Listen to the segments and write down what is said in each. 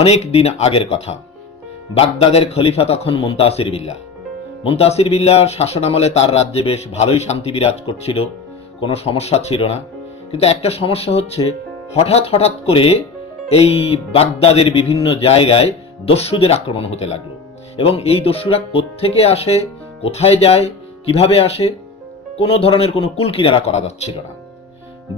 অনেক দিন আগের কথা। বাগদাদের খলিফা তখন মুনতাসির বিল্লাহ। মুনতাসির বিল্লাহর শাসনামলে তার রাজ্যে বেশ ভালোই শান্তি বিরাজ করছিল, কোনো সমস্যা ছিল না। কিন্তু একটা সমস্যা হচ্ছে, হঠাৎ হঠাৎ করে এই বাগদাদের বিভিন্ন জায়গায় দস্যুদের আক্রমণ হতে লাগলো। এবং এই দস্যুরা কোত্থেকে আসে, কোথায় যায়, কিভাবে আসে, কোনো ধরনের কোনো কুলকিনারা করা যাচ্ছিল না।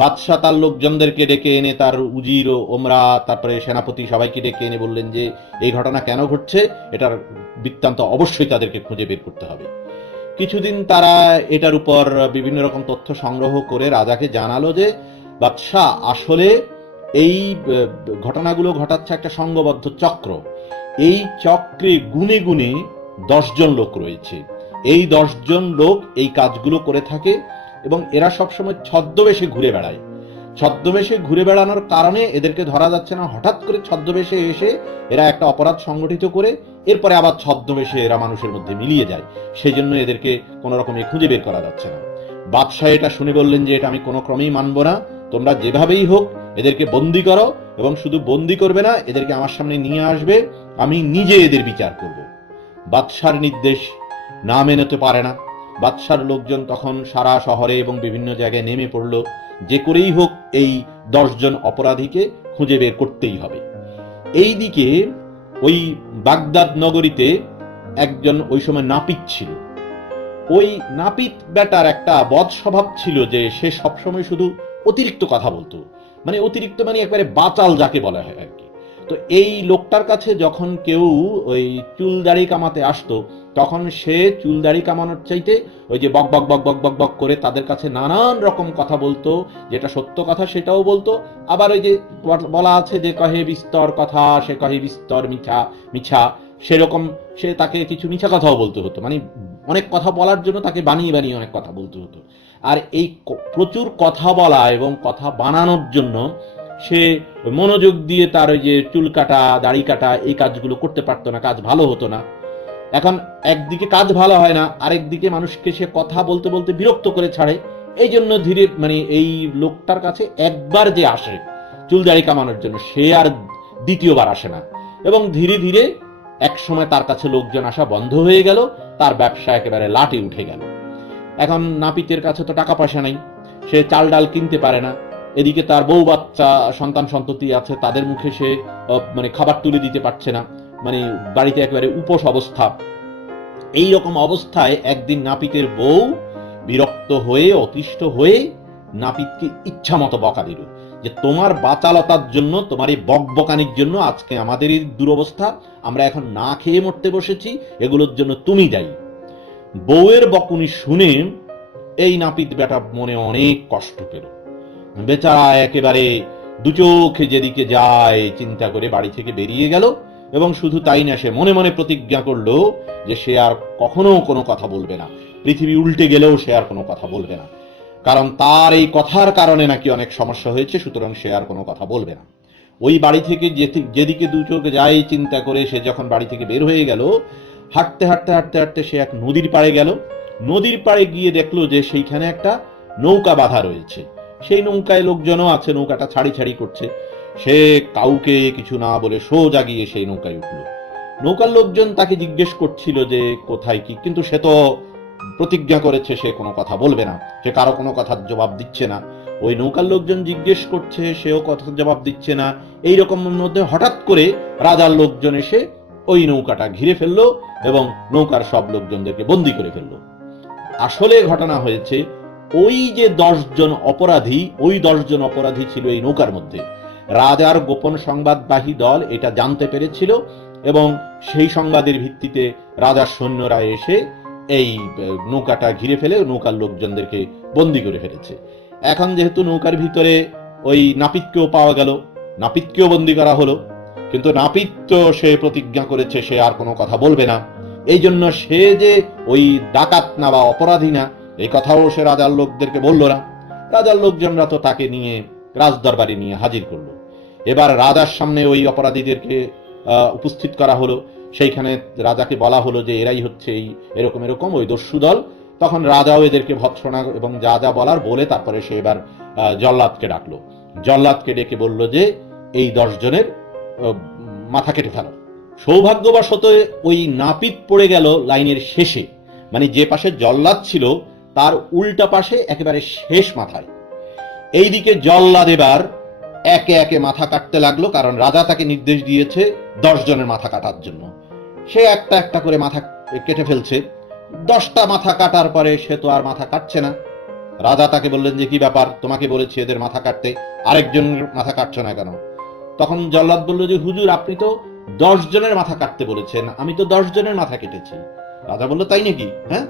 বাদশাহ তার লোকজনদেরকে ডেকে এনে, তার উজির ও ওমরা, তারপরে সেনাপতি সবাইকে ডেকে এনে বললেন যে এই ঘটনা কেন ঘটছে, এটার বৃত্তান্ত অবশ্যই তাদেরকে খুঁজে বের করতে হবে। কিছুদিন তারা এটার উপর বিভিন্ন রকম তথ্য সংগ্রহ করে রাজাকে জানালো যে বাদশাহ, আসলে এই ঘটনাগুলো ঘটাচ্ছে একটা সংঘবদ্ধ চক্র। এই চক্রে গুনে গুনে 10 জন লোক রয়েছে। এই 10 জন লোক এই কাজগুলো করে থাকে এবং এরা সবসময় ছদ্মবেশে ঘুরে বেড়ায়। ছদ্মবেশে ঘুরে বেড়ানোর কারণে এদেরকে ধরা যাচ্ছে না। হঠাৎ করে ছদ্মবেশে এসে এরা একটা অপরাধ সংগঠিত করে এরপরে আবার ছদ্মবেশে এরা মানুষের মধ্যে মিলিয়ে যায়। সেই জন্য এদেরকে কোনো রকমে খুঁজে বের করা যাচ্ছে না। বাদশাহ এটা শুনে বললেন যে এটা আমি কোনো ক্রমেই মানব না। তোমরা যেভাবেই হোক এদেরকে বন্দি করো, এবং শুধু বন্দি করবে না, এদেরকে আমার সামনে নিয়ে আসবে, আমি নিজে এদের বিচার করব। বাদশার নির্দেশ না মেনে পারে না। বাদশার লোকজন তখন সারা শহরে এবং বিভিন্ন জায়গায় নেমে পড়ল, যে করেই হোক এই 10 জন অপরাধীকে খুঁজে বের করতেই হবে। এইদিকে ওই বাগদাদ নগরীতে একজন ওই সময় নাপিত ছিল। ওই নাপিত বেটার একটা বদ স্বভাব ছিল যে সে সবসময় শুধু অতিরিক্ত কথা বলতো, মানে অতিরিক্ত মানে একবারে বাচাল যাকে বলা হয় আর কি। তো এই লোকটার কাছে যখন কেউ ওই চুল দাড়ি কামাতে আসতো, তখন সে চুল দাড়ি কামানোর চাইতে ওই যে বক বক বক বক বক বক করে তাদের কাছে নানান রকম কথা বলতো, যেটা সত্য কথা সেটাও বলতো। আবার ওই যে বলা আছে যে কহে বিস্তর কথা, সে কহে বিস্তর মিছা মিছা, সেরকম সে তাকে কিছু মিছা কথাও বলতে হতো, মানে অনেক কথা বলার জন্য তাকে বানিয়ে বানিয়ে অনেক কথা বলতে হতো। আর এই প্রচুর কথা বলা এবং কথা বানানোর জন্য সে মনোযোগ দিয়ে তার ওই যে চুল কাটা, দাড়ি কাটা, এই কাজগুলো করতে পারতো না, কাজ ভালো হতো না। এখন একদিকে কাজ ভালো হয় না, আরেকদিকে মানুষকে সে কথা বলতে বলতে বিরক্ত করে ছাড়ে। এই জন্য ধীরে মানে এই লোকটার কাছে একবার যে আসে চুল দাড়ি কামানোর জন্য, সে আর দ্বিতীয়বার আসে না। এবং ধীরে ধীরে এক সময় তার কাছে লোকজন আসা বন্ধ হয়ে গেল, তার ব্যবসা একেবারে লাটে উঠে গেল। এখন নাপিতের কাছে তো টাকা পয়সা নাই, সে চাল ডাল কিনতে পারে না। এদিকে তার বউ বাচ্চা সন্তান সন্ততি আছে, তাদের মুখে সে মানে খাবার তুলে দিতে পারছে না, মানে বাড়িতে একেবারে উপোস অবস্থা। এই রকম অবস্থায় একদিন নাপিতের বউ বিরক্ত হয়ে, অতিষ্ঠ হয়ে নাপিতকে ইচ্ছা মতো বকা দিল যে তোমার বাচালতার জন্য, তোমার এই বকবকানির জন্য আজকে আমাদের এই দুরবস্থা, আমরা এখন না খেয়ে মরতে বসেছি, এগুলোর জন্য তুমি দায়ী। বউয়ের বকুনি শুনে এই নাপিত বেটা মনে অনেক কষ্ট পেল। বেচারা একেবারে দু চোখে যেদিকে যায় চিন্তা করে বাড়ি থেকে বেরিয়ে গেল। এবং শুধু তাই না, সে মনে মনে প্রতিজ্ঞা করলো যে সে আর কখনো কোনো কথা বলবে না, পৃথিবী উল্টে গেলেও সে আর কোনো কথা বলবে না, কারণ তার এই কথার কারণে নাকি অনেক সমস্যা হয়েছে, সুতরাং সে আর কোনো কথা বলবে না। ওই বাড়ি থেকে যেদিকে দু চোখ যায় চিন্তা করে সে যখন বাড়ি থেকে বের হয়ে গেল, হাঁটতে হাঁটতে হাঁটতে হাঁটতে সে এক নদীর পাড়ে গেল। নদীর পাড়ে গিয়ে দেখলো যে সেইখানে একটা নৌকা বাঁধা রয়েছে। সেই নৌকায় লোকজনও আছে, নৌকাটা ছাড়ি ছাড়ি করছে। সে কাউকে কিছু না বলে সোজা গিয়ে সেই নৌকায় উঠল। নৌকার লোকজন তাকে জিজ্ঞেস করছিল যে কোথায় কি, কিন্তু সে তো প্রতিজ্ঞা করেছে সে কোনো কথা বলবে না, সে কারো কোনো কথার জবাব দিচ্ছে না। ওই নৌকার লোকজন জিজ্ঞেস করছে, সেও কথার জবাব দিচ্ছে না। এইরকম মধ্যে হঠাৎ করে রাজার লোকজন এসে ওই নৌকাটা ঘিরে ফেললো এবং নৌকার সব লোকজনদেরকে বন্দী করে ফেললো। আসলে ঘটনা হয়েছে, ওই যে 10 জন অপরাধী, ওই 10 জন অপরাধী ছিল এই নৌকার মধ্যে। রাজার গোপন সংবাদবাহী দল এটা জানতে পেরেছিল এবং সেই সংবাদের ভিত্তিতে রাজার সৈন্যরা এসে এই নৌকাটা ঘিরে ফেলে নৌকার লোকজনদেরকে বন্দী করে ফেলেছে। এখন যেহেতু নৌকার ভিতরে ওই নাপিতকেও পাওয়া গেল, নাপিতকেও বন্দী করা হলো, কিন্তু নাপিত তো সে প্রতিজ্ঞা করেছে সে আর কোনো কথা বলবে না। এই জন্য সে যে ওই ডাকাত না বা অপরাধী না, এই কথাও সে রাজার লোকদেরকে বলল না। রাজার লোকজনরা তো তাকে নিয়ে রাজদরবারে নিয়ে হাজির করলো। এবার রাজার সামনে ওই অপরাধীদেরকে উপস্থিত করা হলো। সেইখানে রাজাকে বলা হলো যে এরাই হচ্ছে এই এরকম এরকম ওই দস্যু দল। তখন রাজাও এদেরকে ভৎসনা এবং যা যা বলার বলে তারপরে সে এবার জল্লাদকে ডাকলো। জল্লাদকে ডেকে বলল যে এই 10 জনের মাথা কেটে ফেলো। সৌভাগ্যবশত ওই নাপিত পড়ে গেল লাইনের শেষে, মানে যে পাশে জল্লাদ ছিল তার উল্টা পাশে একেবারে শেষ মাথায়। এইদিকে জল্লাদ এবার একে একে মাথা কাটতে লাগলো, কারণ রাজা তাকে নির্দেশ দিয়েছে 10 জনের মাথা কাটার জন্য। সে একটা একটা করে মাথা কেটে ফেলছে। 10টা মাথা কাটার পরে সে তো আর মাথা কাটছে না। রাজা তাকে বললেন যে কি ব্যাপার, তোমাকে বলেছি এদের মাথা কাটতে, আরেকজনের মাথা কাটছো না কেন? তখন জল্লাদ বলল যে হুজুর, আপনি তো 10 জনের মাথা কাটতে বলেছেন, আমি তো 10 জনের মাথা কেটেছি। রাজা বলল তাই নাকি? হ্যাঁ।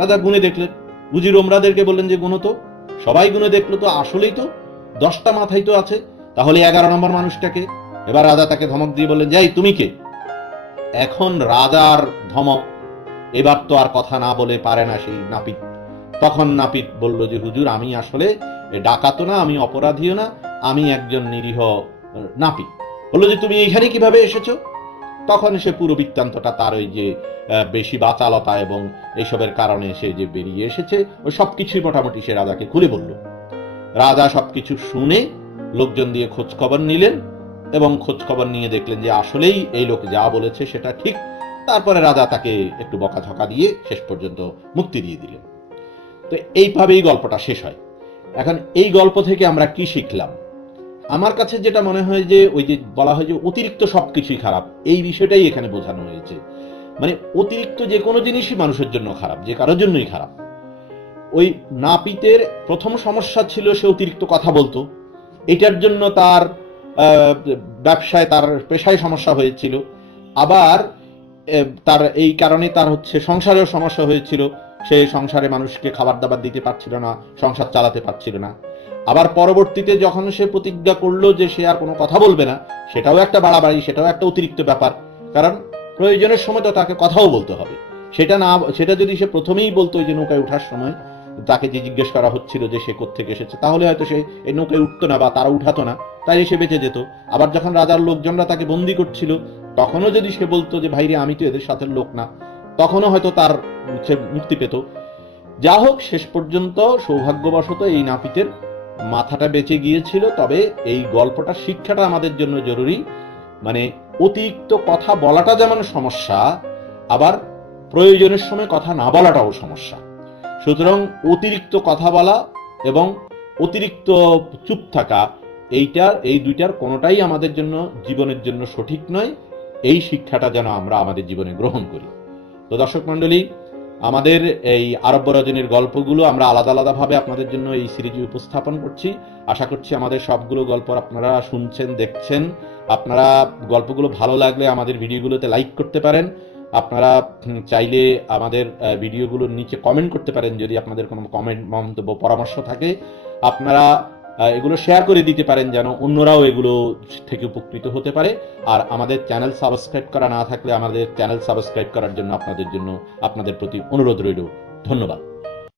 রাজা গুনে দেখলেন, উজির ওমরাদেরকে বললেন যে গুনো তো। সবাই গুনে দেখলো, তো আসলেই তো 10টা মাথাই তো আছে, তাহলে 11 নম্বর মানুষটাকে। এবার রাজা তাকে ধমক দিয়ে বললেন, যাই তুমি কে? এখন রাজার ধমক, এবার তো আর কথা না বলে পারে না সেই নাপিত। তখন নাপিত বলল যে হুজুর, আমি আসলে ডাকাতও না, আমি অপরাধীও না, আমি একজন নিরীহ নাপিত। বললো যে তুমি এইখানে কিভাবে এসেছো? তখন সে পুরো বৃত্তান্তটা তার ওই যে বেশি বাচালতা এবং এইসবের কারণে সে যে বেরিয়ে এসেছে, ওই সবকিছুই মোটামুটি সে রাজাকে খুলে বলল। রাজা সবকিছু শুনে লোকজন দিয়ে খোঁজ খবর নিলেন এবং খোঁজ খবর নিয়ে দেখলেন যে আসলেই এই লোক যা বলেছে সেটা ঠিক। তারপরে রাজা তাকে একটু বকাঝকা দিয়ে শেষ পর্যন্ত মুক্তি দিয়ে দিলেন। তো এইভাবেই গল্পটা শেষ হয়। এখন এই গল্প থেকে আমরা কি শিখলাম? আমার কাছে যেটা মনে হয় যে ওই যে বলা হয় যে অতিরিক্ত সবকিছুই খারাপ, এই বিষয়টাই এখানে বোঝানো হয়েছে। মানে অতিরিক্ত যে কোনো জিনিসই মানুষের জন্য খারাপ, যে কারোর জন্যই খারাপ। ওই নাপিতের প্রথম সমস্যা ছিল সে অতিরিক্ত কথা বলতো, এটার জন্য তার ব্যবসায়, তার পেশায় সমস্যা হয়েছিল। আবার তার এই কারণে তার হচ্ছে সংসারেও সমস্যা হয়েছিল, সে সংসারে মানুষকে খাবার দাবার দিতে পারছিল না, সংসার চালাতে পারছিল না। আবার পরবর্তীতে যখন সে প্রতিজ্ঞা করলো যে সে আর কোনো কথা বলবে না, সেটাও একটা বাড়াবাড়ি, সেটাও একটা অতিরিক্ত ব্যাপার। কারণ প্রয়োজনের সময় তো তাকে কথাও বলতে হবে। সেটা যদি সে প্রথমেই বলতো, যে নৌকায় ওঠার সময় তাকে যে জিজ্ঞেস করা হচ্ছিল যে সে কোত্থেকে এসেছে, তাহলে হয়তো সে এই নৌকায় উঠতো না বা তারা উঠাতো না, তাই সে বেঁচে যেত। আবার যখন রাজার লোকজনরা তাকে বন্দি করছিল, তখনও যদি সে বলতো যে ভাইরে আমি তো এদের সাথে লোক না, তখনও হয়তো তার সে মুক্তি পেত। যা হোক, শেষ পর্যন্ত সৌভাগ্যবশত এই নাপিতের মাথাটা বেঁচে গিয়েছিল। তবে এই গল্পটার শিক্ষাটা আমাদের জন্য জরুরি। মানে অতিরিক্ত কথা বলাটা যেমন সমস্যা, আবার প্রয়োজনের সময় কথা না বলাটাও সমস্যা। সুতরাং অতিরিক্ত কথা বলা এবং অতিরিক্ত চুপ থাকা, এই দুইটার কোনোটাই আমাদের জন্য, জীবনের জন্য সঠিক নয়। এই শিক্ষাটা যেন আমরা আমাদের জীবনে গ্রহণ করি। তো দর্শক মণ্ডলী, আমাদের এই আরব্য রজনীর গল্পগুলো আমরা আলাদা আলাদা ভাবে আপনাদের জন্য এই সিরিজে উপস্থাপন করছি। আশা করছি আমাদের সবগুলো গল্প আপনারা শুনছেন, দেখছেন। আপনারা গল্পগুলো ভালো লাগলে আমাদের ভিডিওগুলোতে লাইক করতে পারেন। আপনারা চাইলে আমাদের ভিডিওগুলোর নিচে কমেন্ট করতে পারেন, যদি আপনাদের কোনো কমেন্ট, মন্তব্য, পরামর্শ থাকে। আপনারা এগুলো শেয়ার করে দিতে পারেন, যেন অন্যরাও এগুলো থেকে উপকৃত হতে পারে। আর আমাদের চ্যানেল সাবস্ক্রাইব করা না থাকলে আমাদের চ্যানেল সাবস্ক্রাইব করার জন্য আপনাদের প্রতি অনুরোধ রইল। ধন্যবাদ।